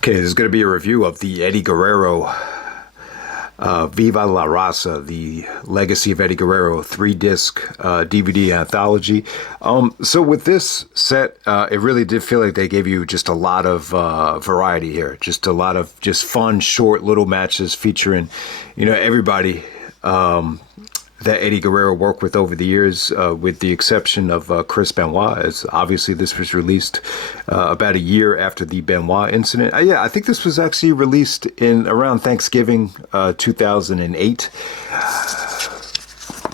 Okay, this is going to be a review of the Eddie Guerrero Viva la Raza, the Legacy of Eddie Guerrero 3-disc DVD anthology. So with this set, it really did feel like they gave you just a lot of variety here, just a lot of just fun, short little matches featuring, everybody that Eddie Guerrero worked with over the years, with the exception of Chris Benoit. As obviously this was released about a year after the Benoit incident. Yeah, I think this was actually released in around Thanksgiving 2008.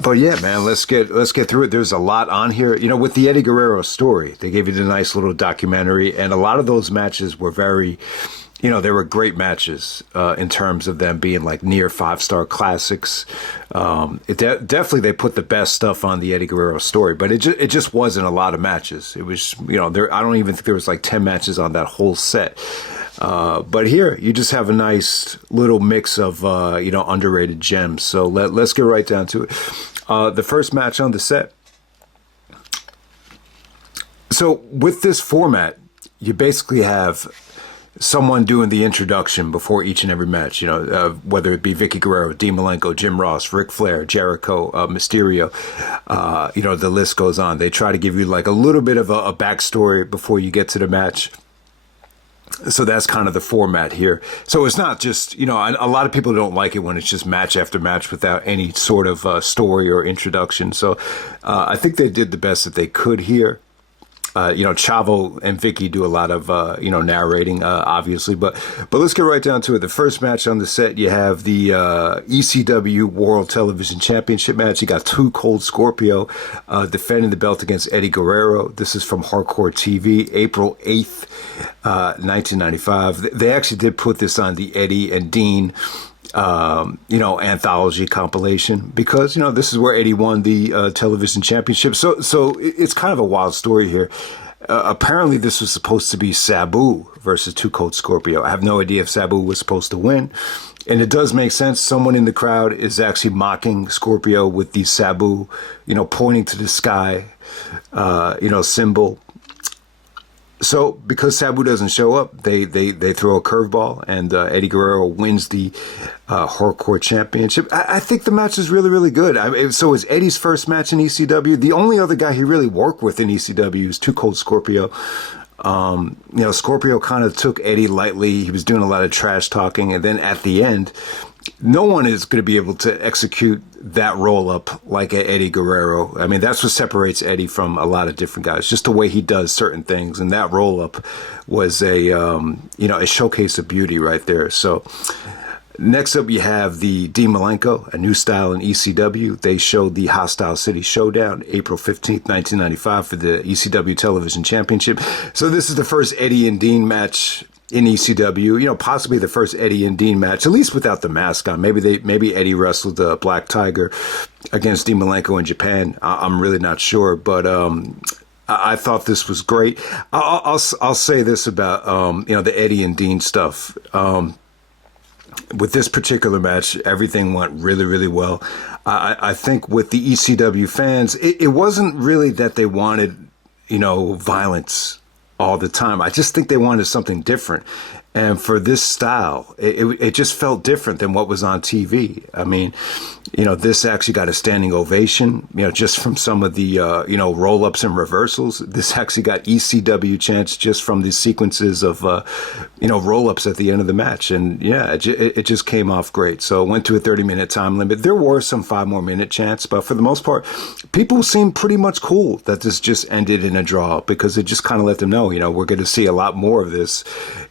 But yeah, man, let's get through it. There's a lot on here. With the Eddie Guerrero story, they gave you the nice little documentary, and a lot of those matches were very, they were great matches in terms of them being like near 5-star classics. Definitely they put the best stuff on the Eddie Guerrero story, but it just wasn't a lot of matches. It was, there. I don't even think there was like 10 matches on that whole set. But here you just have a nice little mix of underrated gems. So let's get right down to it. The first match on the set. So with this format, you basically have someone doing the introduction before each and every match, whether it be Vicky Guerrero, Dean Malenko, Jim Ross, Ric Flair, Jericho, Mysterio, the list goes on. They try to give you like a little bit of a backstory before you get to the match. So that's kind of the format here. So it's not just, a lot of people don't like it when it's just match after match without any sort of story or introduction. So I think they did the best that they could here. Chavo and Vicky do a lot of, narrating, obviously, but let's get right down to it. The first match on the set, you have the ECW World Television Championship match. You got Too Cold Scorpio defending the belt against Eddie Guerrero. This is from Hardcore TV, April 8th, 1995. They actually did put this on the Eddie and Dean anthology compilation because, this is where Eddie won the television championship. So it's kind of a wild story here. Apparently this was supposed to be Sabu versus Too Cold Scorpio. I have no idea if Sabu was supposed to win. And it does make sense. Someone in the crowd is actually mocking Scorpio with the Sabu, pointing to the sky, symbol. So because Sabu doesn't show up, they throw a curveball, and Eddie Guerrero wins the Hardcore Championship. I think the match is really, really good. So it's Eddie's first match in ECW. The only other guy he really worked with in ECW is Too Cold Scorpio. Scorpio kind of took Eddie lightly. He was doing a lot of trash talking, and then at the end, no one is going to be able to execute that roll up like Eddie Guerrero. I mean, that's what separates Eddie from a lot of different guys, just the way he does certain things. And that roll up was a showcase of beauty right there. So next up, you have the Dean Malenko, a new style in ECW. They showed the Hostile City Showdown, April 15th, 1995 for the ECW Television Championship. So this is the first Eddie and Dean match in ECW, possibly the first Eddie and Dean match, at least without the mask on. Maybe Eddie wrestled Black Tiger against Dean Malenko in Japan. I'm really not sure, but I thought this was great. I'll say this about the Eddie and Dean stuff. With this particular match, everything went really, really well. I think with the ECW fans, it wasn't really that they wanted, violence all the time. I just think they wanted something different. And for this style, it just felt different than what was on TV. I mean, this actually got a standing ovation, just from some of the, roll-ups and reversals. This actually got ECW chants just from the sequences of, roll-ups at the end of the match. And yeah, it just came off great. So it went to a 30-minute time limit. There were some 5-more-minute chants, but for the most part, people seemed pretty much cool that this just ended in a draw, because it just kind of let them know, we're going to see a lot more of this,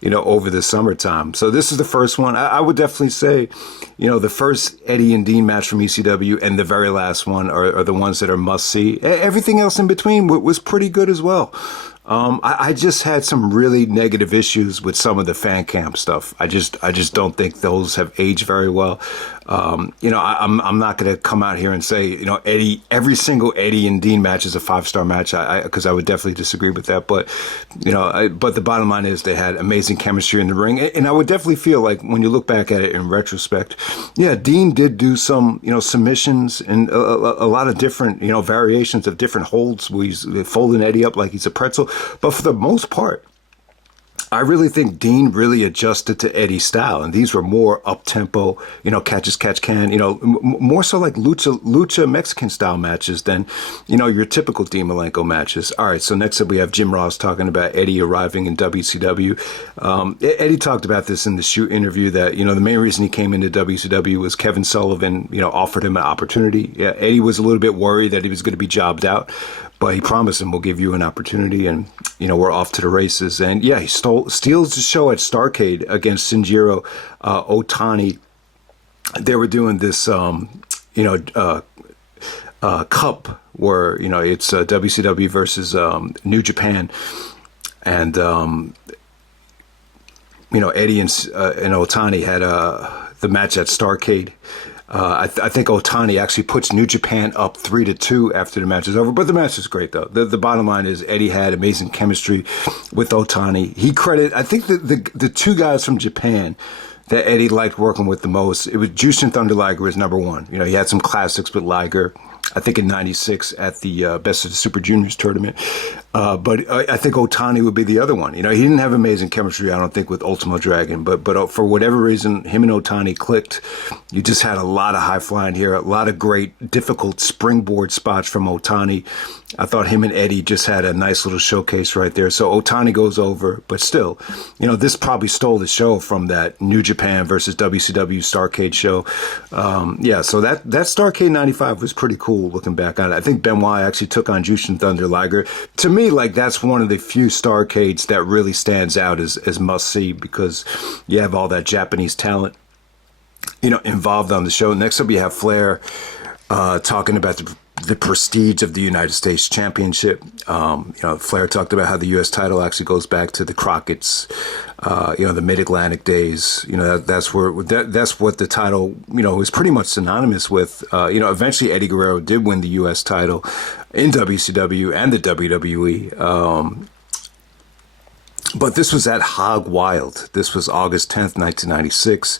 over the summertime. So this is the first one. I would definitely say, the first Eddie and Dean match from ECW and the very last one are the ones that are must see. Everything else in between was pretty good as well. I just had some really negative issues with some of the fan cam stuff. I just don't think those have aged very well. I'm not going to come out here and say, Eddie, every single Eddie and Dean match is a 5-star match, because I would definitely disagree with that. But, but the bottom line is they had amazing chemistry in the ring. And I would definitely feel like when you look back at it in retrospect, yeah, Dean did do some, submissions and a lot of different, variations of different holds where he's folding Eddie up like he's a pretzel. But for the most part, I really think Dean really adjusted to Eddie's style, and these were more up tempo, catch as catch can, more so like lucha Mexican style matches than, your typical Dean Malenko matches. All right, so next up we have Jim Ross talking about Eddie arriving in WCW. Eddie talked about this in the shoot interview that the main reason he came into WCW was Kevin Sullivan, offered him an opportunity. Yeah, Eddie was a little bit worried that he was going to be jobbed out. But he promised him, we'll give you an opportunity, and, we're off to the races. And, yeah, he steals the show at Starrcade against Shinjiro Otaini. They were doing this, cup where, it's WCW versus New Japan. And, Eddie and Ohtani had the match at Starrcade. I think Ohtani actually puts New Japan up 3-2 after the match is over. But the match is great, though. The bottom line is Eddie had amazing chemistry with Ohtani. I think the two guys from Japan that Eddie liked working with the most, it was Jushin Thunder Liger was number one. He had some classics with Liger, I think in '96 at the Best of the Super Juniors tournament. But I think Ohtani would be the other one. He didn't have amazing chemistry, I don't think, with Ultimo Dragon. But for whatever reason, him and Ohtani clicked. You just had a lot of high flying here, a lot of great, difficult springboard spots from Ohtani. I thought him and Eddie just had a nice little showcase right there. So Ohtani goes over, but still, this probably stole the show from that New Japan versus WCW Starrcade show. So that Starrcade '95 was pretty cool looking back on it. I think Benoit actually took on Jushin Thunder Liger. To me, that's one of the few Starrcades that really stands out as must see because you have all that Japanese talent, involved on the show. Next up, you have Flair talking about the prestige of the United States Championship. Flair talked about how the U.S. title actually goes back to the Crockett's, the Mid-Atlantic days. That's what the title, is pretty much synonymous with. Eventually Eddie Guerrero did win the U.S. title in WCW and the WWE. But this was at Hog Wild. This was August 10th, 1996.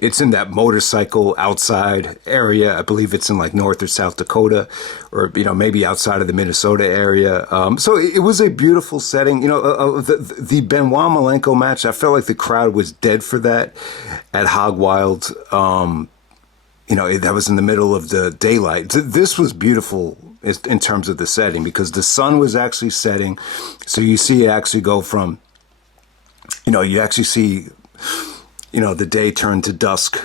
It's in that motorcycle outside area. I believe it's in North or South Dakota or, maybe outside of the Minnesota area. So it was a beautiful setting. The Benoit Malenko match, I felt like the crowd was dead for that at Hog Wild. That was in the middle of the daylight. This was beautiful in terms of the setting because the sun was actually setting. So you see it actually go from, you actually see, the day turn to dusk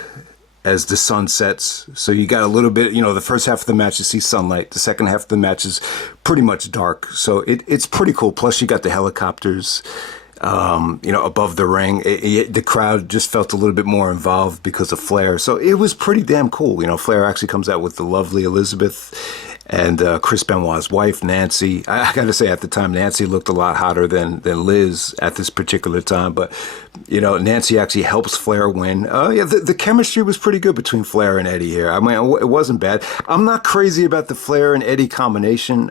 as the sun sets. So you got a little bit, the first half of the match you see sunlight. The second half of the match is pretty much dark. So it's pretty cool. Plus you got the helicopters, above the ring. The crowd just felt a little bit more involved because of Flair. So it was pretty damn cool. Flair actually comes out with the lovely Elizabeth and Chris Benoit's wife, Nancy. I got to say, at the time, Nancy looked a lot hotter than Liz at this particular time. But, Nancy actually helps Flair win. The chemistry was pretty good between Flair and Eddie here. I mean, it wasn't bad. I'm not crazy about the Flair and Eddie combination.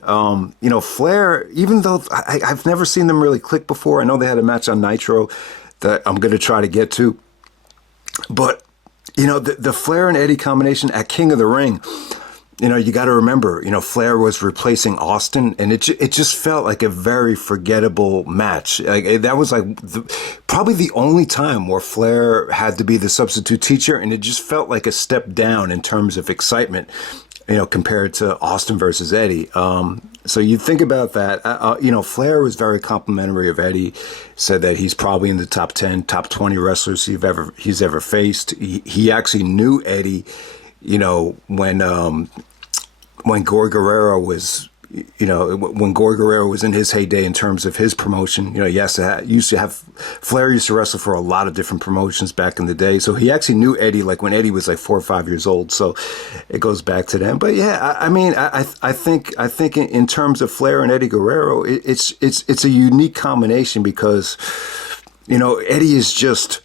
Flair, even though I've never seen them really click before, I know they had a match on Nitro that I'm going to try to get to. But, the Flair and Eddie combination at King of the Ring, you got to remember, Flair was replacing Austin, and it just felt like a very forgettable match. That was probably the only time where Flair had to be the substitute teacher, and it just felt like a step down in terms of excitement, compared to Austin versus Eddie. So you think about that. Flair was very complimentary of Eddie, said that he's probably in the top 10, top 20 wrestlers he's ever faced. He actually knew Eddie, when Guerrero was, when Guerrero was in his heyday in terms of his promotion, Flair used to wrestle for a lot of different promotions back in the day. So he actually knew Eddie, when Eddie was 4 or 5 years old. So it goes back to them. But yeah, I think in terms of Flair and Eddie Guerrero, it's a unique combination because, Eddie is just,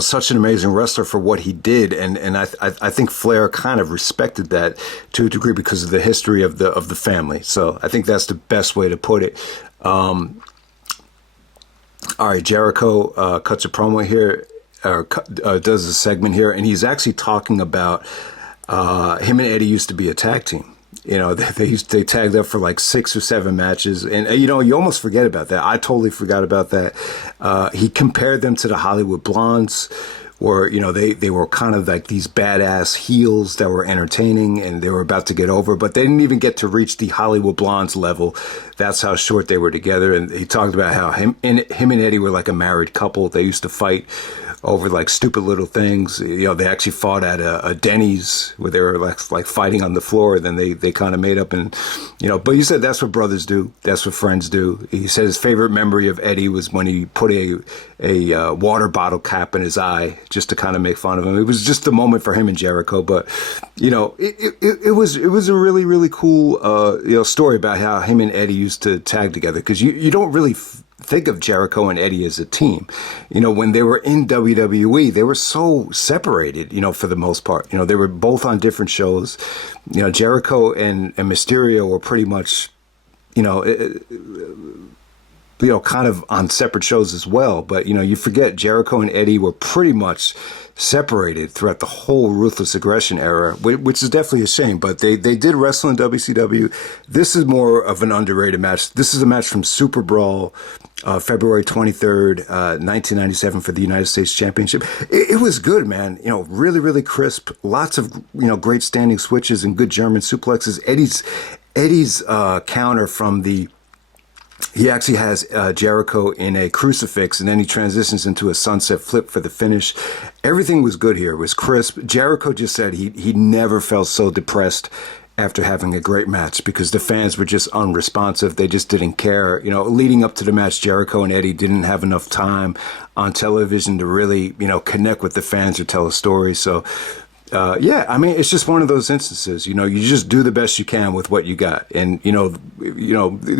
such an amazing wrestler for what he did, and I think Flair kind of respected that to a degree because of the history of the family. So I think that's the best way to put it. All right, Jericho cuts a promo here, or does a segment here, and he's actually talking about him and Eddie used to be a tag team. You know, they tagged up for like 6 or 7 matches, and you know, you almost forget about that. I totally forgot about that. He compared them to the Hollywood Blondes, where, you know, they were kind of like these badass heels that were entertaining, and they were about to get over, but they didn't even get to reach the Hollywood Blondes level. That's how short they were together. And he talked about how him and Eddie were like a married couple. They used to fight over like stupid little things. You know, they actually fought at a Denny's where they were like fighting on the floor. Then they kind of made up, and, you know, but he said that's what brothers do. That's what friends do. He said his favorite memory of Eddie was when he put a water bottle cap in his eye just to kind of make fun of him. It was just a moment for him and Jericho, but, you know, it was a really, really cool, you know, story about how him and Eddie used to tag together. Cause you don't really think of Jericho and Eddie as a team. You know, when they were in WWE, they were so separated, you know, for the most part. You know, they were both on different shows. You know, Jericho and Mysterio were pretty much, you know, kind of on separate shows as well. But, you know, you forget Jericho and Eddie were pretty much separated throughout the whole Ruthless Aggression era, which is definitely a shame. But they did wrestle in WCW. This is more of an underrated match. This is a match from Superbrawl, February 23rd, 1997 for the United States Championship. It was good, man. You know, really, really crisp. Lots of, you know, great standing switches and good German suplexes. Eddie's counter from he actually has Jericho in a crucifix, and then he transitions into a sunset flip for the finish. Everything was good here. It was crisp. Jericho just said he never felt so depressed after having a great match because the fans were just unresponsive. They just didn't care. You know, leading up to the match, Jericho and Eddie didn't have enough time on television to really, you know, connect with the fans or tell a story. So, yeah, I mean, it's just one of those instances. You know, you just do the best you can with what you got, and you know,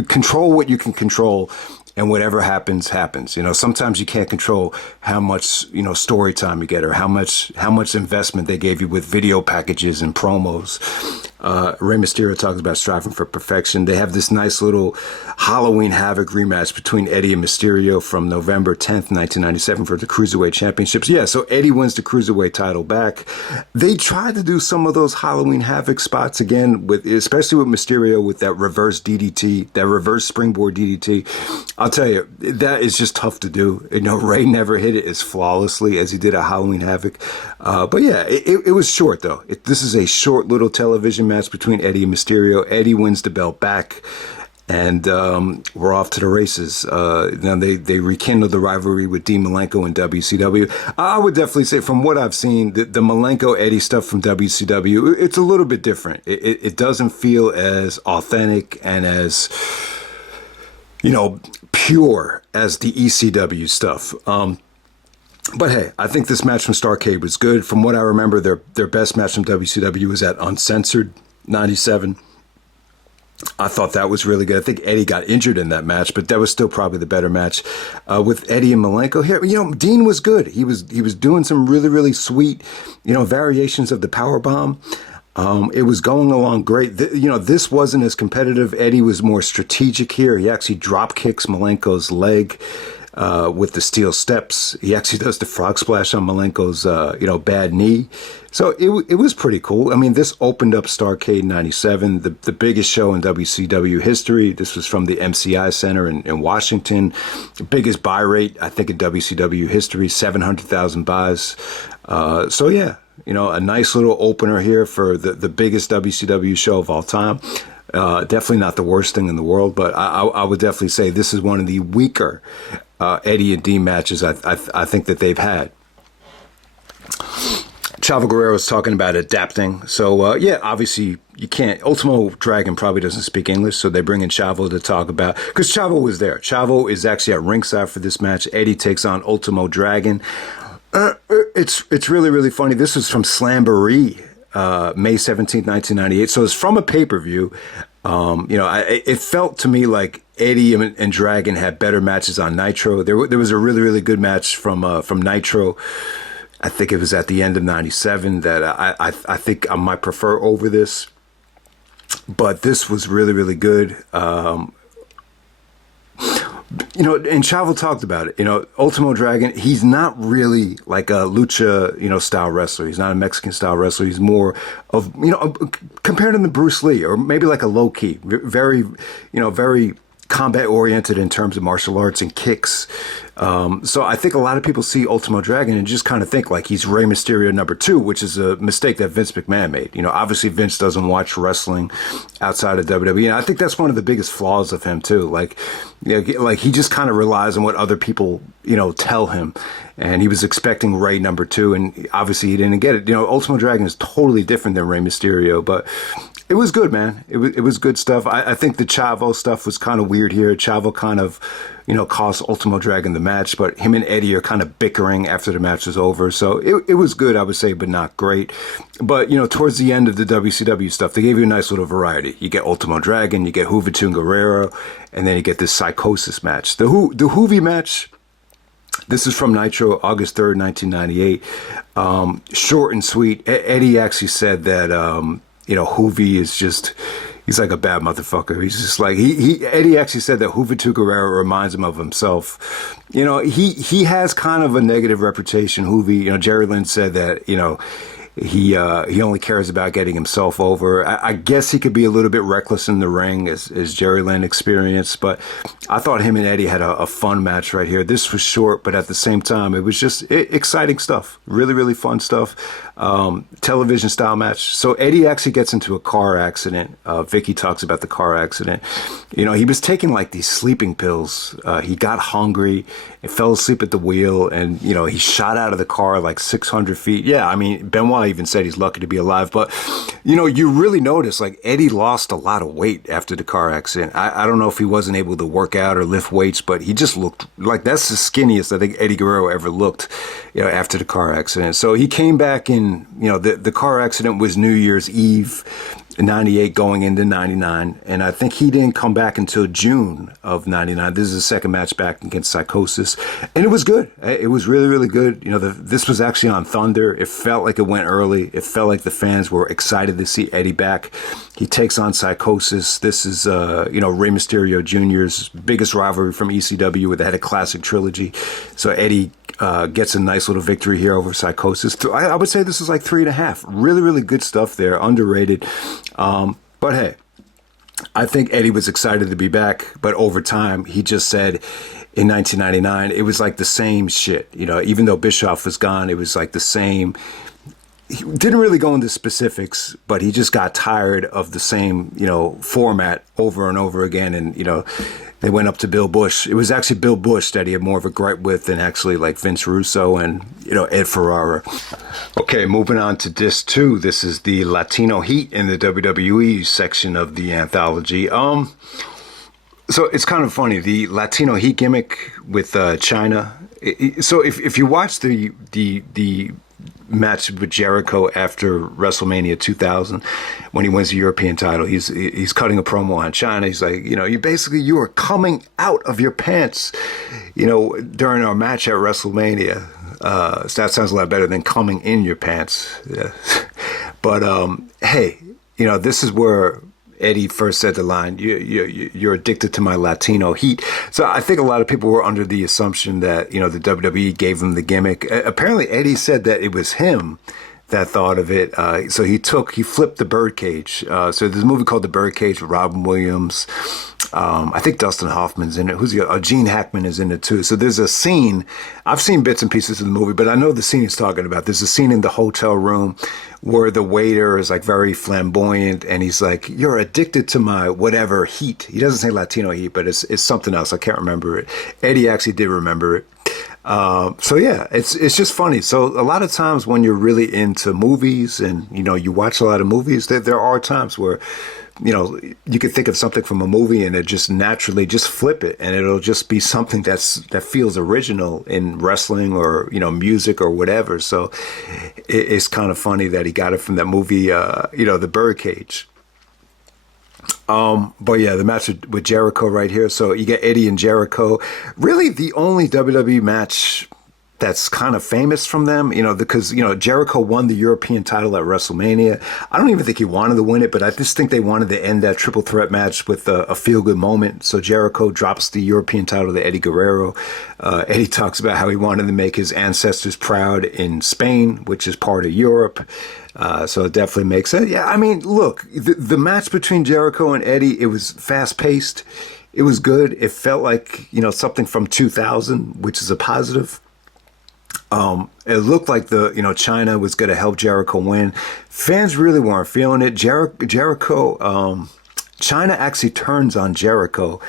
control what you can control, and whatever happens, happens. You know, sometimes you can't control how much, you know, story time you get, or how much investment they gave you with video packages and promos. Rey Mysterio talks about striving for perfection. They have this nice little Halloween Havoc rematch between Eddie and Mysterio from November 10th, 1997 for the Cruiserweight Championships. Yeah, so Eddie wins the Cruiserweight title back. They tried to do some of those Halloween Havoc spots again, especially with Mysterio with that reverse DDT, that reverse springboard DDT. I'll tell you, that is just tough to do. You know, Rey never hit it as flawlessly as he did at Halloween Havoc. But yeah, it was short, though. This is a short little television match between Eddie and Mysterio. Eddie wins the belt back, and we're off to the races. Now they rekindled the rivalry with Dean Malenko in WCW. I would definitely say, from what I've seen, the Malenko Eddie stuff from WCW, it's a little bit different. It doesn't feel as authentic and as, you know, pure as the ECW stuff. But hey, I think this match from Starrcade was good. From what I remember, their best match from WCW was at Uncensored 97. I thought that was really good. I think Eddie got injured in that match, but that was still probably the better match. With Eddie and Malenko here, you know, Dean was good. He was doing some really, really sweet, you know, variations of the powerbomb. It was going along great. You know, this wasn't as competitive. Eddie was more strategic here. He actually drop kicks Malenko's leg with the steel steps. He actually does the frog splash on Malenko's, you know, bad knee. So it was pretty cool. I mean, this opened up Starrcade 97, the biggest show in WCW history. This was from the MCI Center in Washington. The biggest buy rate, I think, in WCW history, 700,000 buys. So yeah, you know, a nice little opener here for the biggest WCW show of all time. Definitely not the worst thing in the world, but I would definitely say this is one of the weaker Eddie and Dean matches I think that they've had. Chavo Guerrero was talking about adapting. So, yeah, obviously you can't. Ultimo Dragon probably doesn't speak English, so they bring in Chavo to talk about, because Chavo was there. Chavo is actually at ringside for this match. Eddie takes on Ultimo Dragon. It's really, really funny. This was from Slamboree, May 17th, 1998. So it's from a pay-per-view. You know, it felt to me like Eddie and Dragon had better matches on Nitro. There was a really, really good match from Nitro. I think it was at the end of 97 that I think I might prefer over this. But this was really, really good. And Chavo talked about it. Ultimo Dragon, he's not really like a lucha, style wrestler. He's not a Mexican style wrestler. He's more of, compared to the Bruce Lee, or maybe like a low key, very, very combat oriented in terms of martial arts and kicks. So I think a lot of people see Ultimo Dragon and just kind of think like he's Rey Mysterio #2, which is a mistake that Vince McMahon made. Obviously Vince doesn't watch wrestling outside of WWE, and I think that's one of the biggest flaws of him too. Like he just kind of relies on what other people tell him, and he was expecting Rey #2, and obviously he didn't get it. Ultimo Dragon is totally different than Rey Mysterio, but it was good, man. It was good stuff. I think the Chavo stuff was kind of weird here. Chavo kind of, cost Ultimo Dragon the match, but him and Eddie are kind of bickering after the match was over. So it was good, I would say, but not great. But, towards the end of the WCW stuff, they gave you a nice little variety. You get Ultimo Dragon, you get Juventud and Guerrero, and then you get this Psychosis match. The Juvi match, this is from Nitro, August 3rd, 1998. Short and sweet. Eddie actually said that, Juvi is just, he's like a bad motherfucker. He's just like, Eddie actually said that Juventud Guerrero reminds him of himself. He has kind of a negative reputation, Juvi. Jerry Lynn said that, he only cares about getting himself over. I guess he could be a little bit reckless in the ring, as Jerry Lynn experienced, but I thought him and Eddie had a fun match right here. This was short, but at the same time, it was just exciting stuff. Really, really fun stuff. Television style match. So Eddie actually gets into a car accident. Vicky talks about the car accident. He was taking like these sleeping pills. He got hungry and fell asleep at the wheel, and he shot out of the car like 600 feet. Yeah, I mean, Benoit even said he's lucky to be alive, but you really notice like Eddie lost a lot of weight after the car accident. I don't know if he wasn't able to work out or lift weights, but he just looked like, that's the skinniest I think Eddie Guerrero ever looked, after the car accident. So he came back in, the car accident was New Year's Eve, 98 going into 99, and I think he didn't come back until June of 99. This is the second match back against Psychosis, and it was good. It was really, really good. This was actually on Thunder. It felt like it went early. It felt like the fans were excited to see Eddie back. He takes on Psychosis. This is, Rey Mysterio Jr.'s biggest rivalry from ECW, where they had a classic trilogy. So Eddie gets a nice little victory here over Psychosis. I would say this is like 3.5. Really, really good stuff there. Underrated. But hey, I think Eddie was excited to be back, but over time, he just said in 1999, it was like the same shit. Even though Bischoff was gone, it was like the same. He didn't really go into specifics, but he just got tired of the same, format over and over again. And, they went up to Bill Bush. It was actually Bill Bush that he had more of a gripe with than actually like Vince Russo and, Ed Ferrara. Okay, moving on to disc 2. This is the Latino Heat in the WWE section of the Anthology. So it's kind of funny, the Latino Heat gimmick with China. So if you watch the match with Jericho after WrestleMania 2000, when he wins the European title, he's cutting a promo on China. He's like, you are coming out of your pants, during our match at WrestleMania. So that sounds a lot better than coming in your pants. Yeah. But hey, this is where Eddie first said the line, you're addicted to my Latino heat. So I think a lot of people were under the assumption that, the WWE gave him the gimmick. Apparently Eddie said that it was him that thought of it. So he flipped the birdcage. So there's a movie called The Birdcage with Robin Williams. I think Dustin Hoffman's in it. Gene Hackman is in it too. So there's a scene, I've seen bits and pieces of the movie, but I know the scene he's talking about. There's a scene in the hotel room where the waiter is like very flamboyant and he's like, you're addicted to my whatever heat. He doesn't say Latino heat, but it's something else. I can't remember it. Eddie actually did remember it. So yeah, it's just funny. So a lot of times when you're really into movies and, you watch a lot of movies, there are times where, you could think of something from a movie and it just naturally just flip it and it'll just be something that feels original in wrestling or, music or whatever. So it's kind of funny that he got it from that movie, The Birdcage. But yeah, the match with Jericho right here. So you get Eddie and Jericho. Really the only WWE match that's kind of famous from them, because, Jericho won the European title at WrestleMania. I don't even think he wanted to win it, but I just think they wanted to end that triple threat match with a feel-good moment. So Jericho drops the European title to Eddie Guerrero. Eddie talks about how he wanted to make his ancestors proud in Spain, which is part of Europe. So it definitely makes sense. Yeah, I mean, look, the match between Jericho and Eddie, it was fast-paced. It was good. It felt like, something from 2000, which is a positive. It looked like China was going to help Jericho win. Fans really weren't feeling it. Jericho, China actually turns on Jericho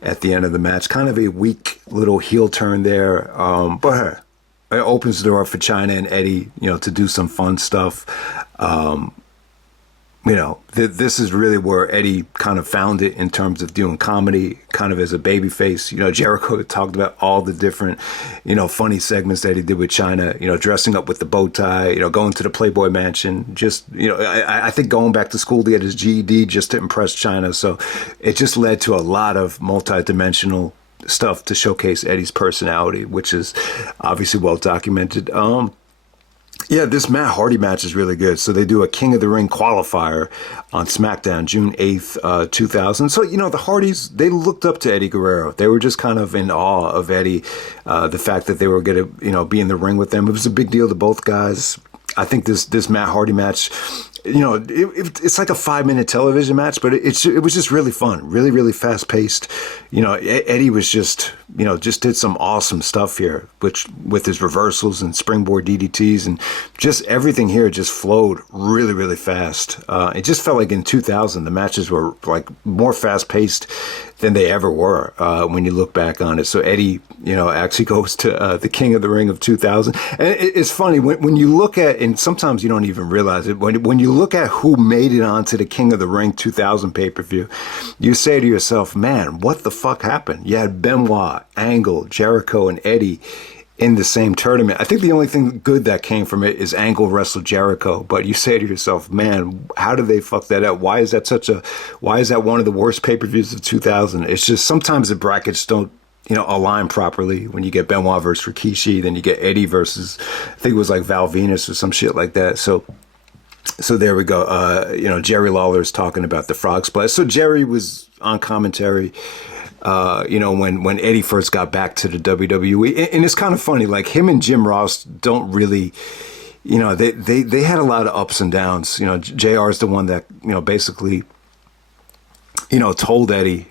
at the end of the match. Kind of a weak little heel turn there. But it opens the door for China and Eddie, to do some fun stuff. This is really where Eddie kind of found it in terms of doing comedy, kind of as a babyface. Jericho talked about all the different, funny segments that he did with China, dressing up with the bow tie, going to the Playboy Mansion, just, I think going back to school to get his GED just to impress China. So it just led to a lot of multi-dimensional stuff to showcase Eddie's personality, which is obviously well documented. Yeah, this Matt Hardy match is really good. So they do a King of the Ring qualifier on SmackDown, June 8th, 2000. So, the Hardys, they looked up to Eddie Guerrero. They were just kind of in awe of Eddie, the fact that they were going to, be in the ring with them. It was a big deal to both guys. I think this Matt Hardy match, it's like a 5-minute television match, but it was just really fun, really, really fast paced. Eddie was just did some awesome stuff here, which with his reversals and springboard DDTs and just everything here just flowed really, really fast. It just felt like in 2000, the matches were like more fast paced than they ever were when you look back on it. So Eddie, actually goes to the King of the Ring of 2000. And it's funny when you look at, and sometimes you don't even realize it, when you look at who made it onto the King of the Ring 2000 pay-per-view, you say to yourself, man, what the fuck happened? You had Benoit, Angle, Jericho, and Eddie in the same tournament. I think the only thing good that came from it is Angle wrestled Jericho, but you say to yourself, man, how did they fuck that up? Why is that one of the worst pay-per-views of 2000? It's just sometimes the brackets don't, align properly. When you get Benoit versus Rikishi, then you get Eddie versus, I think it was like Val Venus or some shit like that. So there we go. Jerry Lawler's talking about the frog splash. So Jerry was on commentary, when Eddie first got back to the WWE. And it's kind of funny, like him and Jim Ross don't really, they had a lot of ups and downs. JR is the one that, basically, told Eddie,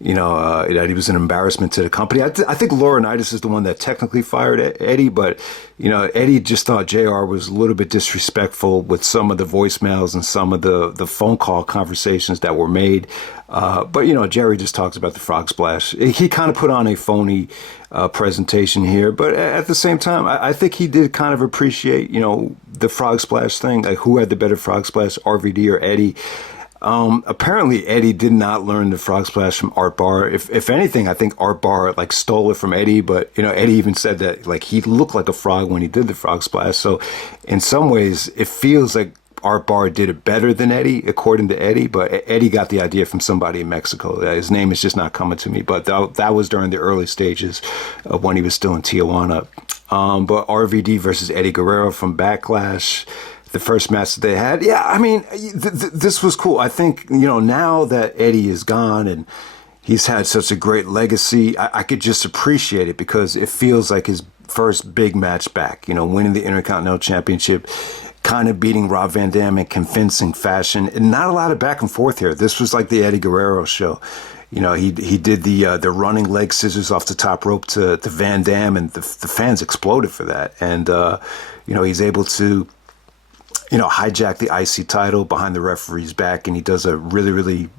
that he was an embarrassment to the company. I think Laurinaitis is the one that technically fired Eddie, but, Eddie just thought JR was a little bit disrespectful with some of the voicemails and some of the phone call conversations that were made. But, Jerry just talks about the frog splash. He kind of put on a phony presentation here, but at the same time, I think he did kind of appreciate, the frog splash thing, like who had the better frog splash, RVD or Eddie. Apparently Eddie did not learn the frog splash from Art Barr. If anything, I think Art Barr like stole it from Eddie, but Eddie even said that like he looked like a frog when he did the frog splash. So in some ways it feels like Art Barr did it better than Eddie, according to Eddie, but Eddie got the idea from somebody in Mexico. His name is just not coming to me, but that was during the early stages of when he was still in Tijuana. But RVD versus Eddie Guerrero from Backlash, the first match that they had. Yeah, I mean, this was cool. I think, now that Eddie is gone and he's had such a great legacy, I could just appreciate it because it feels like his first big match back, winning the Intercontinental Championship, kind of beating Rob Van Dam in convincing fashion, and not a lot of back and forth here. This was like the Eddie Guerrero show. He did the running leg scissors off the top rope to Van Dam, and the fans exploded for that. And, he's able to, hijack the IC title behind the referee's back, and he does a really, really,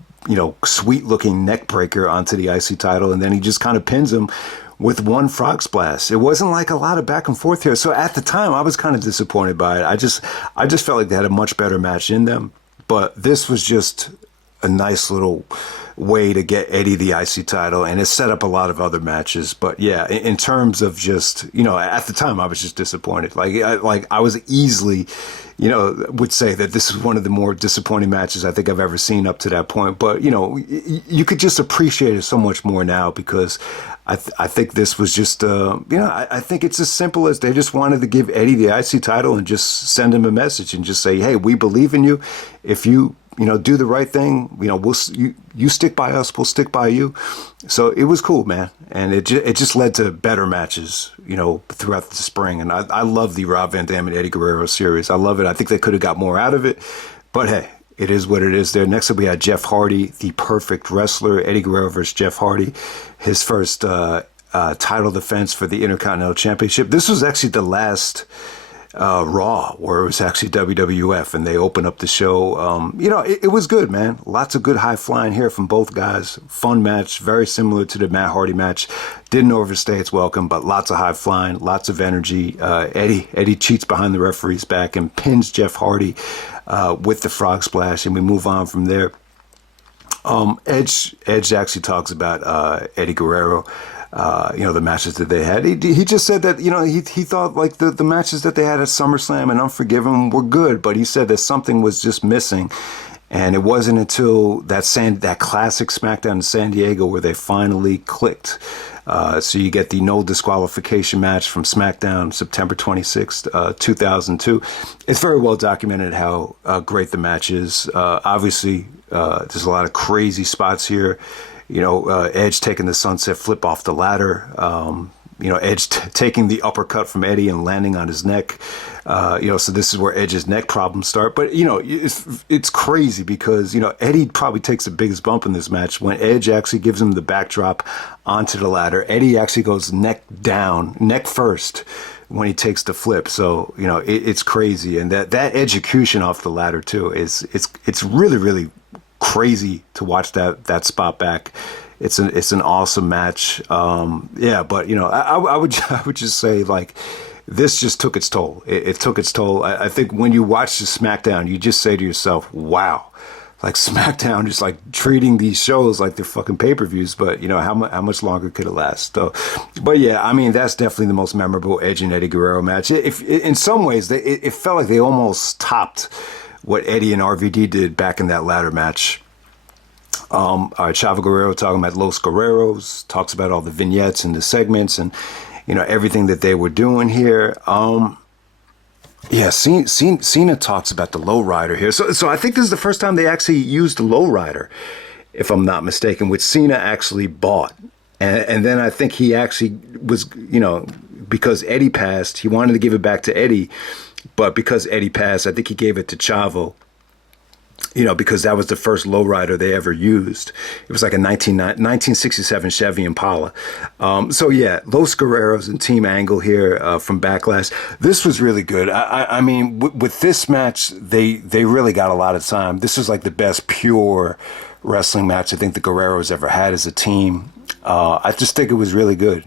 sweet looking neck breaker onto the IC title, and then he just kind of pins him with one frog splash. It wasn't like a lot of back and forth here. So at the time, I was kind of disappointed by it. I just felt like they had a much better match in them. But this was just a nice little way to get Eddie the IC title, and it set up a lot of other matches. But yeah, in terms of just, at the time I was just disappointed. I was easily, would say that this is one of the more disappointing matches I think I've ever seen up to that point. But you could just appreciate it so much more now, because I think this was just, I think it's as simple as they just wanted to give Eddie the IC title and just send him a message and just say, hey, we believe in you. If you, do the right thing, you stick by us, we'll stick by you. So it was cool, man. And it just led to better matches, throughout the spring. And I love the Rob Van Dam and Eddie Guerrero series. I love it. I think they could have got more out of it. But hey, it is what it is there. Next up, we had Jeff Hardy, the Perfect Wrestler. Eddie Guerrero versus Jeff Hardy. His first title defense for the Intercontinental Championship. This was actually the last Raw, where it was actually WWF, and they opened up the show. It was good, man. Lots of good high flying here from both guys. Fun match, very similar to the Matt Hardy match. Didn't overstay its welcome, but lots of high flying, lots of energy. Eddie cheats behind the referee's back and pins Jeff Hardy with the frog splash, and we move on from there. Edge actually talks about Eddie Guerrero. The matches that they had. He just said that, he thought like the matches that they had at SummerSlam and Unforgiven were good, but he said that something was just missing. And it wasn't until that classic Smackdown in San Diego where they finally clicked. So you get the no disqualification match from Smackdown, September 26th, 2002. It's very well documented how great the match is. Obviously, there's a lot of crazy spots here. Edge taking the sunset flip off the ladder. Edge taking the uppercut from Eddie and landing on his neck. So this is where Edge's neck problems start. But, it's crazy because, Eddie probably takes the biggest bump in this match when Edge actually gives him the backdrop onto the ladder. Eddie actually goes neck down, neck first, when he takes the flip. So, it's crazy. And that execution off the ladder, too, it's really, really crazy to watch that spot back. It's an awesome match. But I would just say, like, this just took its toll. It took its toll. I think when you watch the Smackdown, you just say to yourself, wow, like Smackdown just like treating these shows like they're fucking pay-per-views. But how much longer could it last? So, but yeah, I mean, that's definitely the most memorable Edge and Eddie Guerrero match. In some ways, it felt like they almost topped what Eddie and RVD did back in that ladder match. All right, Chavo Guerrero talking about Los Guerreros, talks about all the vignettes and the segments and, everything that they were doing here. Cena talks about the lowrider here. So I think this is the first time they actually used the lowrider, if I'm not mistaken, which Cena actually bought. And then I think he actually was, because Eddie passed, he wanted to give it back to Eddie. But because Eddie passed, I think he gave it to Chavo, because that was the first lowrider they ever used. It was like a 1967 Chevy Impala. Los Guerreros and Team Angle here from Backlash. This was really good. I mean, with this match, they really got a lot of time. This is like the best pure wrestling match I think the Guerreros ever had as a team. I just think it was really good.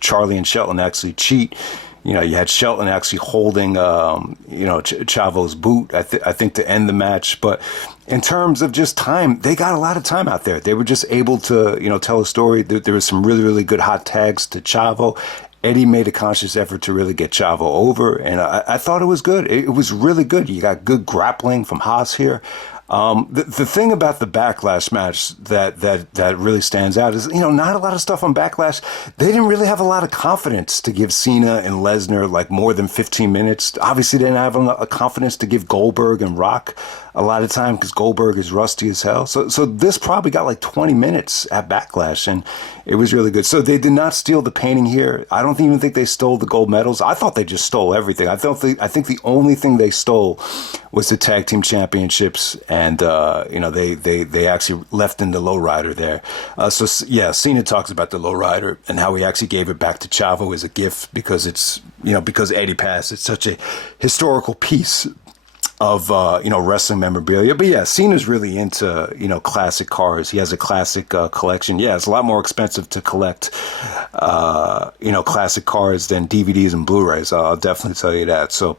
Charlie and Shelton actually cheat. You had Shelton actually holding, Chavo's boot, I think, to end the match. But in terms of just time, they got a lot of time out there. They were just able to, tell a story. There was some really, really good hot tags to Chavo. Eddie made a conscious effort to really get Chavo over, and I thought it was good. It was really good. You got good grappling from Haas here. The thing about the Backlash match that really stands out is, not a lot of stuff on Backlash. They didn't really have a lot of confidence to give Cena and Lesnar like more than 15 minutes. Obviously, they didn't have a confidence to give Goldberg and Rock a lot of time because Goldberg is rusty as hell. So this probably got like 20 minutes at Backlash, and it was really good. So they did not steal the painting here. I don't even think they stole the gold medals. I thought they just stole everything. I think the only thing they stole was the tag team championships, and they actually left in the lowrider there. Cena talks about the lowrider and how he actually gave it back to Chavo as a gift because because Eddie passed. It's such a historical piece of wrestling memorabilia. But yeah, Cena's really into classic cars. He has a classic collection. Yeah, it's a lot more expensive to collect classic cars than DVDs and Blu-rays. I'll definitely tell you that. So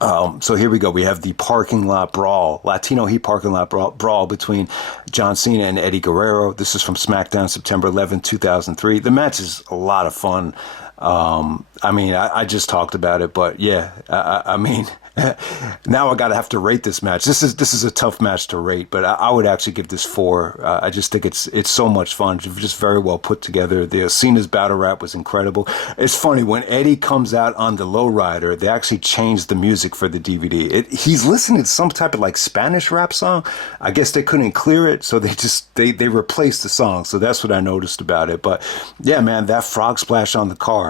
So here we go. We have the parking lot brawl, Latino Heat parking lot brawl between John Cena and Eddie Guerrero. This is from SmackDown, September 11th, 2003. The match is a lot of fun. I mean, I just talked about it, but yeah, I mean, now I gotta have to rate this match. This is a tough match to rate, but I would actually give this 4. I just think it's so much fun, just very well put together. The Cena's battle rap was incredible. It's funny when Eddie comes out on the lowrider, they actually changed the music for the DVD. He's listening to some type of like Spanish rap song. I guess they couldn't clear it, so they replaced the song. So that's what I noticed about it. But yeah, man, that frog splash on the car,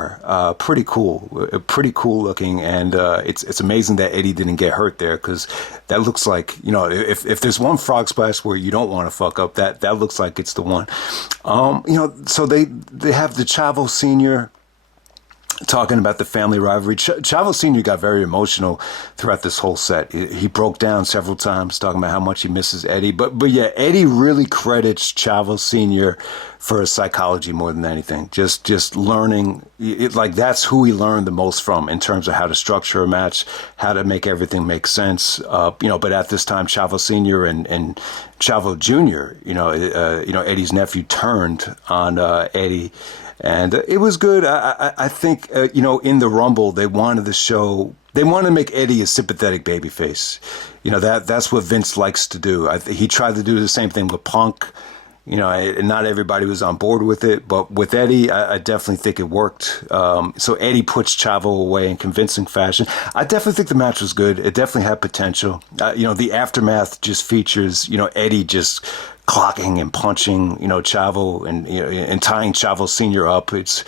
pretty cool looking, and it's amazing that Eddie didn't get hurt there, because that looks like, you know, if there's one frog splash where you don't want to fuck up, that looks like it's the one. You know, so they have the Chavo Senior talking about the family rivalry. Chavo Sr. got very emotional throughout this whole set. He broke down several times talking about how much he misses Eddie. But yeah, Eddie really credits Chavo Sr. for his psychology more than anything. Just learning, like that's who he learned the most from in terms of how to structure a match, how to make everything make sense. You know, but at this time, Chavo Sr. and Chavo Jr., you know, Eddie's nephew turned on Eddie. And it was good. I think, you know, in the Rumble, they wanted to make Eddie a sympathetic babyface. You know, that's what Vince likes to do. He tried to do the same thing with Punk. You know, and not everybody was on board with it. But with Eddie, I definitely think it worked. So Eddie puts Chavo away in convincing fashion. I definitely think the match was good. It definitely had potential. You know, the aftermath just features, you know, Eddie just clocking and punching, you know, Chavo, and you know, and tying Chavo Senior up. It's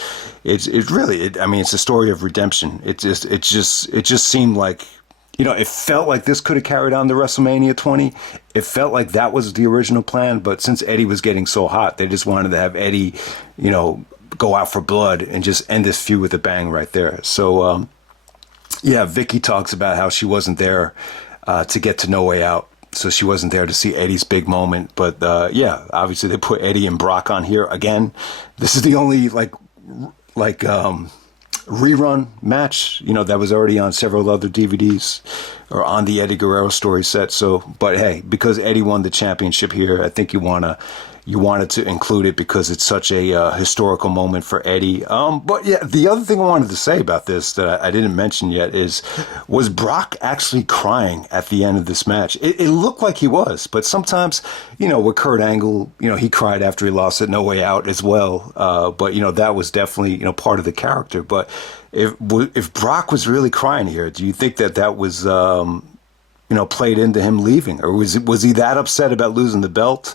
really, I mean, it's a story of redemption. It just seemed like, you know, it felt like this could have carried on to WrestleMania 20. It felt like that was the original plan, but since Eddie was getting so hot, they just wanted to have Eddie, you know, go out for blood and just end this feud with a bang right there. So, yeah, Vicky talks about how she wasn't there to get to No Way Out. So she wasn't there to see Eddie's big moment. But yeah, obviously they put Eddie and Brock on here again. This is the only like rerun match, you know, that was already on several other DVDs or on the Eddie Guerrero story set. So, but hey, because Eddie won the championship here, I think you wanted to include it because it's such a historical moment for Eddie. But yeah, the other thing I wanted to say about this that I didn't mention yet was Brock actually crying at the end of this match? It looked like he was, but sometimes, you know, with Kurt Angle, you know, he cried after he lost it No Way Out as well. But, you know, that was definitely, you know, part of the character. But if Brock was really crying here, do you think that was, you know, played into him leaving? Or was he that upset about losing the belt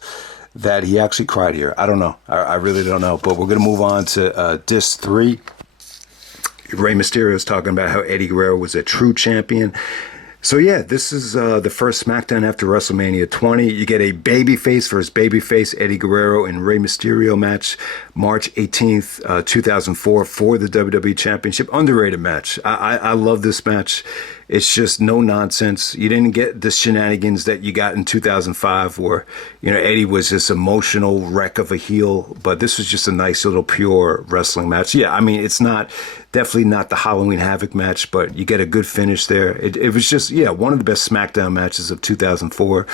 that he actually cried here? I don't know. I really don't know. But we're going to move on to Disc 3. Rey Mysterio is talking about how Eddie Guerrero was a true champion. So yeah, this is the first SmackDown after WrestleMania 20. You get a babyface versus babyface Eddie Guerrero and Rey Mysterio match, March 18th, 2004 for the WWE Championship. Underrated match. I love this match. It's just no nonsense. You didn't get the shenanigans that you got in 2005 where, you know, Eddie was this emotional wreck of a heel, but this was just a nice little pure wrestling match. Yeah, I mean, it's definitely not the Halloween Havoc match, but you get a good finish there. It was just, yeah, one of the best SmackDown matches of 2004.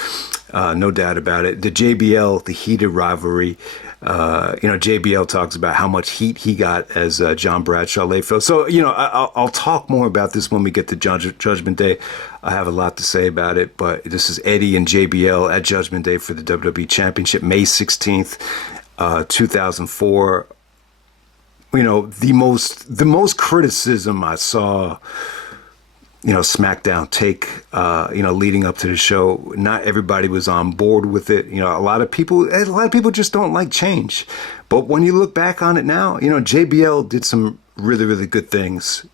No doubt about it. The JBL, the heated rivalry. You know, JBL talks about how much heat he got as John Bradshaw Layfield. So, you know, I'll talk more about this when we get to Judgment Day. I have a lot to say about it, but this is Eddie and JBL at Judgment Day for the WWE Championship, May 16th, 2004. You know, the most criticism I saw, you know, SmackDown take, you know, leading up to the show, not everybody was on board with it. You know, a lot of people just don't like change. But when you look back on it now, you know, JBL did some really, really good things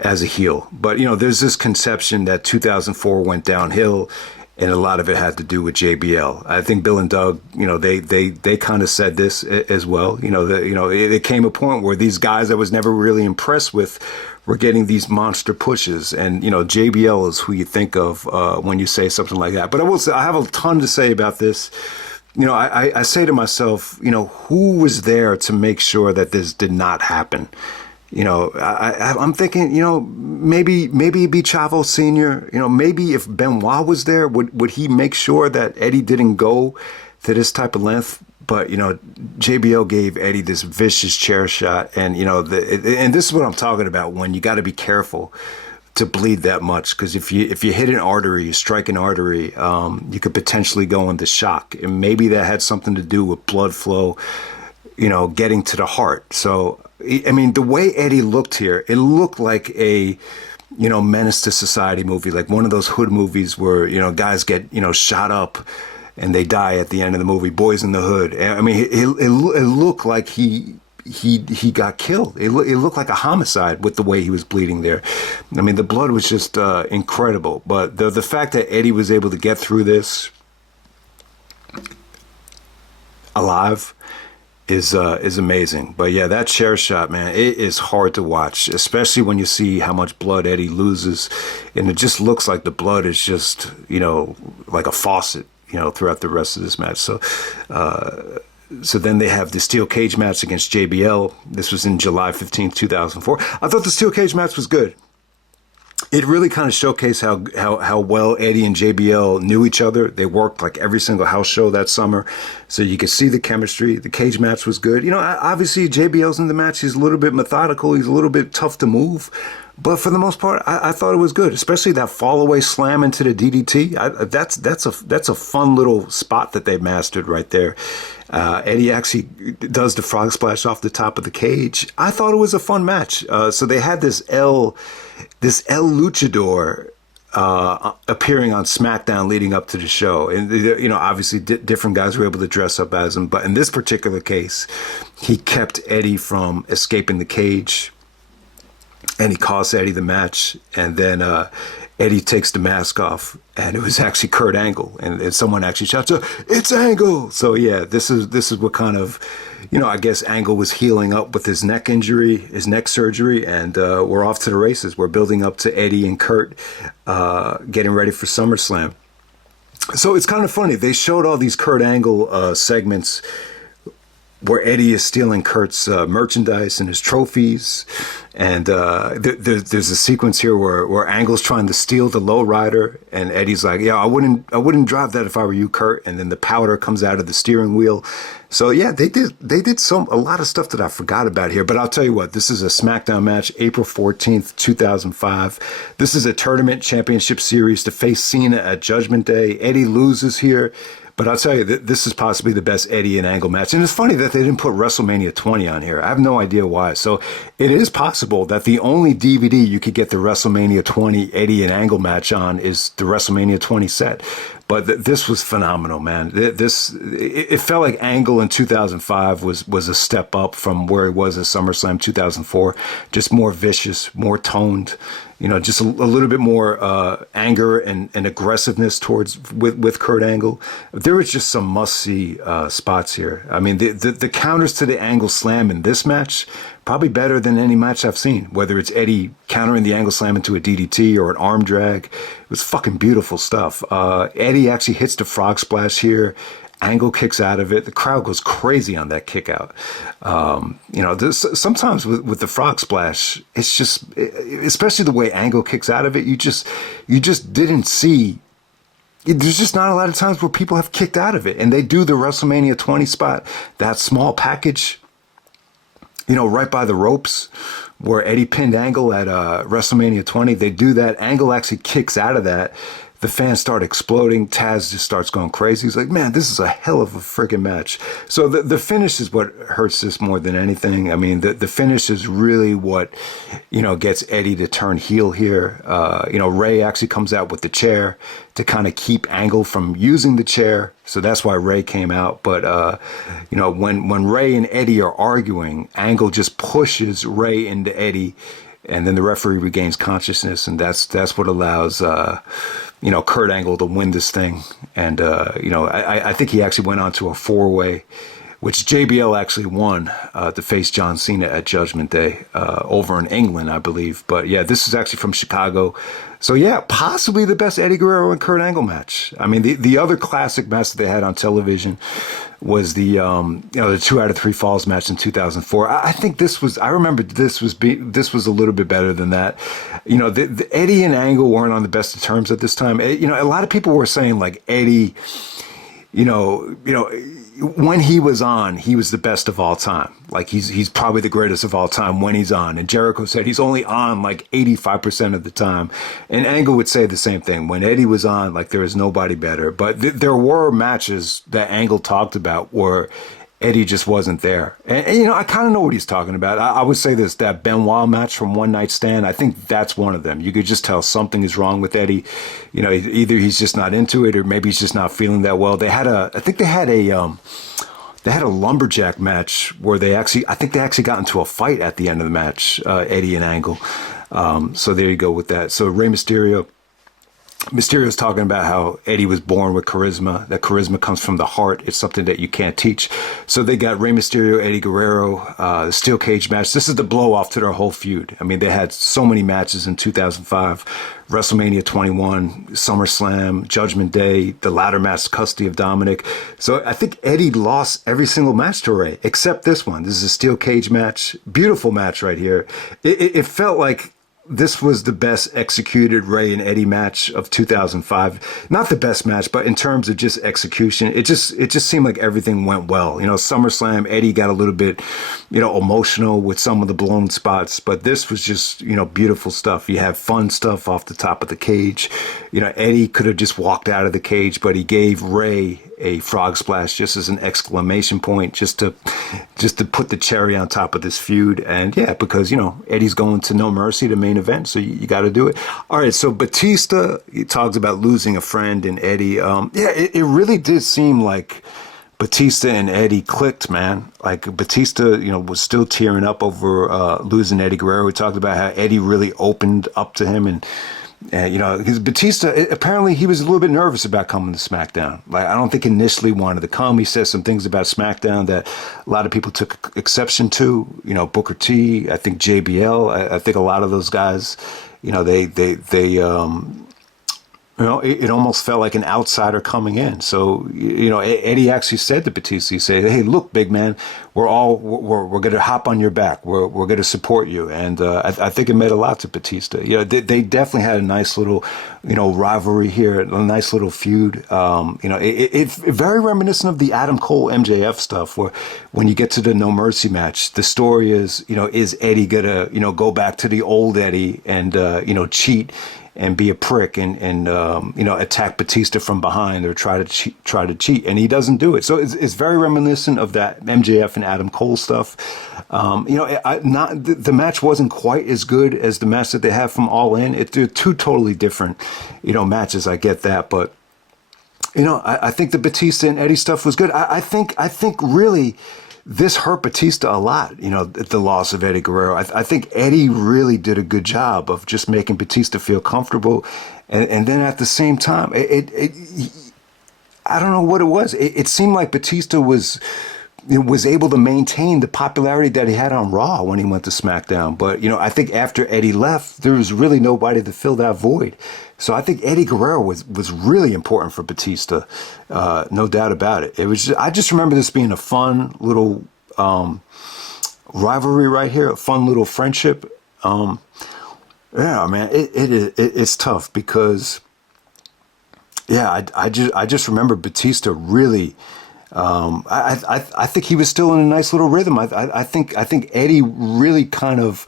as a heel. But, you know, there's this conception that 2004 went downhill, and a lot of it had to do with JBL. I think Bill and Doug, you know, they kind of said this as well. You know, it came a point where these guys I was never really impressed with were getting these monster pushes, and you know, JBL is who you think of when you say something like that. But I will say I have a ton to say about this. You know, I say to myself, you know, who was there to make sure that this did not happen? I'm thinking, maybe it'd be Chavo Senior. Maybe if Benoit was there, would he make sure that Eddie didn't go to this type of length? But JBL gave Eddie this vicious chair shot, and and this is what I'm talking about when you got to be careful to bleed that much, because if you hit an artery, you strike an artery, you could potentially go into shock, and maybe that had something to do with blood flow, getting to the heart. So I mean, the way Eddie looked here, it looked like a Menace to Society movie, like one of those hood movies where guys get shot up and they die at the end of the movie. Boys in the Hood. I mean, it looked like he got killed. It looked like a homicide with the way he was bleeding there. I mean, the blood was just incredible. But the fact that Eddie was able to get through this alive is amazing. But yeah, that chair shot, man, it is hard to watch, especially when you see how much blood Eddie loses, and it just looks like the blood is just like a faucet throughout the rest of this match. So then they have the steel cage match against JBL. This was in July 15th, 2004. I thought the steel cage match was good. It really kind of showcased how well Eddie and JBL knew each other. They worked like every single house show that summer. So you could see the chemistry. The cage match was good. Obviously JBL's in the match. He's a little bit methodical. He's a little bit tough to move. But for the most part, I thought it was good, especially that fall away slam into the DDT. That's a fun little spot that they mastered right there. Eddie actually does the frog splash off the top of the cage. I thought it was a fun match. So they had this El Luchador appearing on Smackdown leading up to the show, and obviously different guys were able to dress up as him. But in this particular case, he kept Eddie from escaping the cage. And he costs Eddie the match, and then Eddie takes the mask off, and it was actually Kurt Angle, and someone actually shouts, "It's Angle!" So yeah, this is what kind of, I guess Angle was healing up with his neck injury, his neck surgery, and we're off to the races. We're building up to Eddie and Kurt getting ready for SummerSlam. So it's kind of funny. They showed all these Kurt Angle segments where Eddie is stealing Kurt's merchandise and his trophies. And there's a sequence here where Angle's trying to steal the lowrider, and Eddie's like, "Yeah, I wouldn't drive that if I were you, Kurt." And then the powder comes out of the steering wheel. So yeah, they did a lot of stuff that I forgot about here. But I'll tell you what, this is a SmackDown match, April 14th, 2005. This is a tournament championship series to face Cena at Judgment Day. Eddie loses here. But I'll tell you, this is possibly the best Eddie and Angle match. And it's funny that they didn't put WrestleMania 20 on here. I have no idea why. So it is possible that the only DVD you could get the WrestleMania 20 Eddie and Angle match on is the WrestleMania 20 set. But this was phenomenal, man. It felt like Angle in 2005 was a step up from where he was at SummerSlam 2004. Just more vicious, more toned. Just a little bit more anger and aggressiveness with Kurt Angle. There was just some must-see spots here. I mean, the counters to the Angle slam in this match, probably better than any match I've seen, whether it's Eddie countering the Angle slam into a DDT or an arm drag. It was fucking beautiful stuff. Eddie actually hits the frog splash here. Angle kicks out of it. The crowd goes crazy on that kick out. Sometimes with the frog splash, it's just, especially the way Angle kicks out of it, you just didn't see. There's just not a lot of times where people have kicked out of it, and they do the WrestleMania 20 spot, that small package, right by the ropes where Eddie pinned Angle at WrestleMania 20. They do that. Angle actually kicks out of that. The fans start exploding. Taz just starts going crazy. He's like, "Man, this is a hell of a freaking match." So the finish is what hurts this more than anything. I mean, the finish is really what, gets Eddie to turn heel here. Ray actually comes out with the chair to kind of keep Angle from using the chair. So that's why Ray came out. But, when Ray and Eddie are arguing, Angle just pushes Ray into Eddie, and then the referee regains consciousness, and that's what allows Kurt Angle to win this thing. And I think he actually went on to a 4-way which JBL actually won to face John Cena at Judgment Day over in England, I believe. But yeah, this is actually from Chicago. So yeah, possibly the best Eddie Guerrero and Kurt Angle match. I mean, the other classic match that they had on television was the 2 out of 3 falls match in 2004. I think this was, I remember this was a little bit better than that. You know, the Eddie and Angle weren't on the best of terms at this time. You know, a lot of people were saying like Eddie, you know, when he was on, he was the best of all time. Like he's probably the greatest of all time when he's on. And Jericho said he's only on like 85% of the time. And Angle would say the same thing. When Eddie was on, like there was nobody better. But there were matches that Angle talked about where Eddie just wasn't there. And you know, I kind of know what he's talking about. I would say this, that Benoit match from One Night Stand, I think that's one of them. You could just tell something is wrong with Eddie. You know, either he's just not into it or maybe he's just not feeling that well. They had a lumberjack match where I think they actually got into a fight at the end of the match, Eddie and Angle. So there you go with that. So Rey Mysterio's talking about how Eddie was born with charisma, that charisma comes from the heart. It's something that you can't teach. So they got Rey Mysterio, Eddie Guerrero, the steel cage match. This is the blow off to their whole feud. I mean, they had so many matches in 2005, WrestleMania 21, SummerSlam, Judgment Day, the ladder match, custody of Dominic. So I think Eddie lost every single match to Rey, except this one. This is a steel cage match. Beautiful match right here. It felt like this was the best executed Rey and Eddie match of 2005. Not the best match, but in terms of just execution, it just seemed like everything went well. You know, SummerSlam, Eddie got a little bit, you know, emotional with some of the blown spots, but this was just, you know, beautiful stuff. You have fun stuff off the top of the cage. You know, Eddie could have just walked out of the cage, but he gave Rey a frog splash just as an exclamation point, just to put the cherry on top of this feud. And yeah, because, you know, Eddie's going to No Mercy, the main event, so you got to do it. All right, so Batista, he talks about losing a friend in Eddie. It really did seem like Batista and Eddie clicked, man. Like Batista, you know, was still tearing up over losing Eddie Guerrero. He talked about how Eddie really opened up to him, and you know, because Batista, apparently he was a little bit nervous about coming to SmackDown. Like, I don't think initially wanted to come. He said some things about SmackDown that a lot of people took exception to. You know, Booker T, I think JBL, I think a lot of those guys, you know, they you know, it almost felt like an outsider coming in. So, you know, Eddie actually said to Batista, he said, "Hey, look, big man, we're going to hop on your back. We're going to support you." And I think it meant a lot to Batista. You know, they definitely had a nice little, you know, rivalry here, a nice little feud. You know, it's very reminiscent of the Adam Cole MJF stuff, where when you get to the No Mercy match, the story is, you know, is Eddie going to, you know, go back to the old Eddie and, you know, cheat and be a prick and you know, attack Batista from behind or try to cheat, and he doesn't do it. So it's very reminiscent of that MJF and Adam Cole stuff. You know, the match wasn't quite as good as the match that they have from All In. They're two totally different, you know, matches. I get that, but you know, I think the Batista and Eddie stuff was good. I think really, this hurt Batista a lot, you know, the loss of Eddie Guerrero. I think Eddie really did a good job of just making Batista feel comfortable. And then at the same time, I don't know what it was. It seemed like Batista was able to maintain the popularity that he had on Raw when he went to SmackDown. But, you know, I think after Eddie left, there was really nobody to fill that void. So I think Eddie Guerrero was really important for Batista, no doubt about it. I just remember this being a fun little rivalry right here, a fun little friendship. Yeah, man, it's tough because, yeah, I just remember Batista really. I think he was still in a nice little rhythm. I think Eddie really kind of,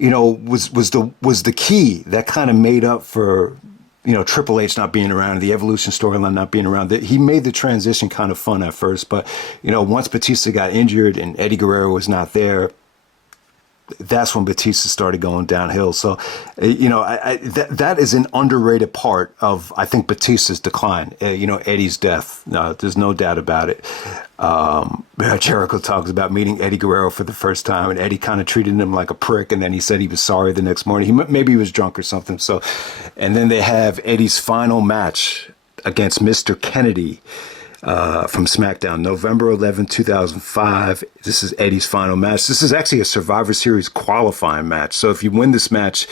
you know, was the key that kind of made up for, you know, Triple H not being around, the Evolution storyline not being around. He made the transition kind of fun at first, but, you know, once Batista got injured and Eddie Guerrero was not there, that's when Batista started going downhill. So, you know, that is an underrated part of, I think, Batista's decline. You know, Eddie's death. No, there's no doubt about it. Jericho talks about meeting Eddie Guerrero for the first time, and Eddie kind of treated him like a prick, and then he said he was sorry the next morning. Maybe he was drunk or something. So, and then they have Eddie's final match against Mr. Kennedy. from Smackdown, November 11, 2005. This is Eddie's final match. This is actually a Survivor Series qualifying match. So if you win this match,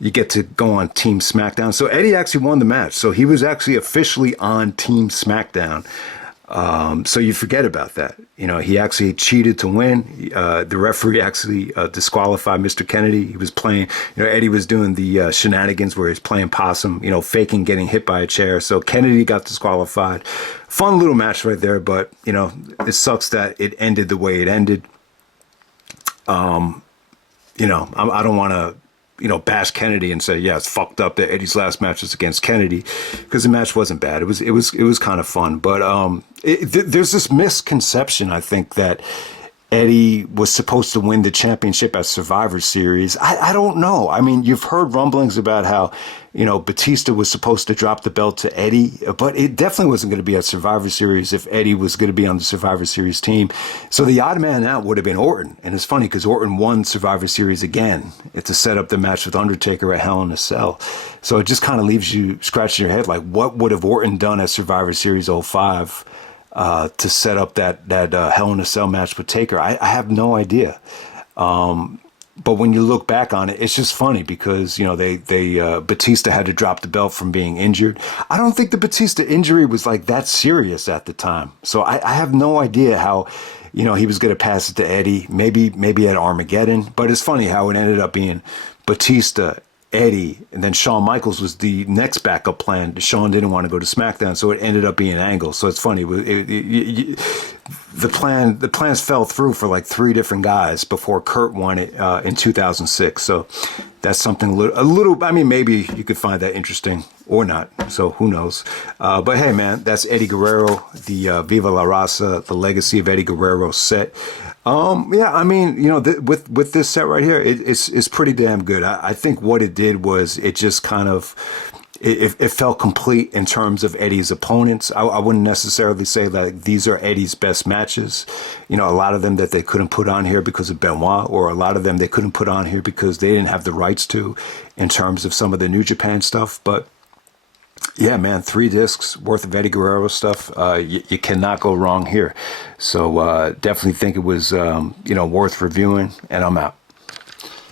you get to go on Team Smackdown. So Eddie actually won the match. So he was actually officially on Team Smackdown. So you forget about that. You know, he actually cheated to win. The referee actually disqualified Mr. Kennedy. He was playing, you know, Eddie was doing the shenanigans where he's playing possum, you know, faking getting hit by a chair. So Kennedy got disqualified. Fun little match right there, but, you know, it sucks that it ended the way it ended. You know, I don't want to, you know, bash Kennedy and say, yeah, it's fucked up that Eddie's last match was against Kennedy, because the match wasn't bad. It was kind of fun, but there's this misconception, I think, that Eddie was supposed to win the championship at Survivor Series. I don't know. I mean, you've heard rumblings about how, you know, Batista was supposed to drop the belt to Eddie, but it definitely wasn't going to be at Survivor Series if Eddie was going to be on the Survivor Series team. So the odd man out would have been Orton. And it's funny because Orton won Survivor Series again to set up the match with Undertaker at Hell in a Cell. So it just kind of leaves you scratching your head, like, what would have Orton done at Survivor Series '05 to set up that Hell in a Cell match with Taker? I have no idea. But when you look back on it, it's just funny because, you know, they Batista had to drop the belt from being injured. I don't think the Batista injury was like that serious at the time. So I have no idea how, you know, he was going to pass it to Eddie, maybe at Armageddon. But it's funny how it ended up being Batista, Eddie, and then Shawn Michaels was the next backup plan. Shawn didn't want to go to SmackDown, so it ended up being Angle. So it's funny. The plans fell through for like 3 different guys before Kurt won it in 2006. So that's something a little. I mean, maybe you could find that interesting or not. So who knows? But hey, man, that's Eddie Guerrero, the Viva la Raza, the Legacy of Eddie Guerrero set. Yeah, I mean, you know, with this set right here, it's pretty damn good. I think what it did was it just kind of, it felt complete in terms of Eddie's opponents. I wouldn't necessarily say that these are Eddie's best matches. You know, a lot of them that they couldn't put on here because of Benoit, or a lot of them they couldn't put on here because they didn't have the rights to, in terms of some of the New Japan stuff. But yeah, man, 3 discs worth of Eddie Guerrero stuff. You cannot go wrong here. So definitely think it was, you know, worth reviewing, and I'm out.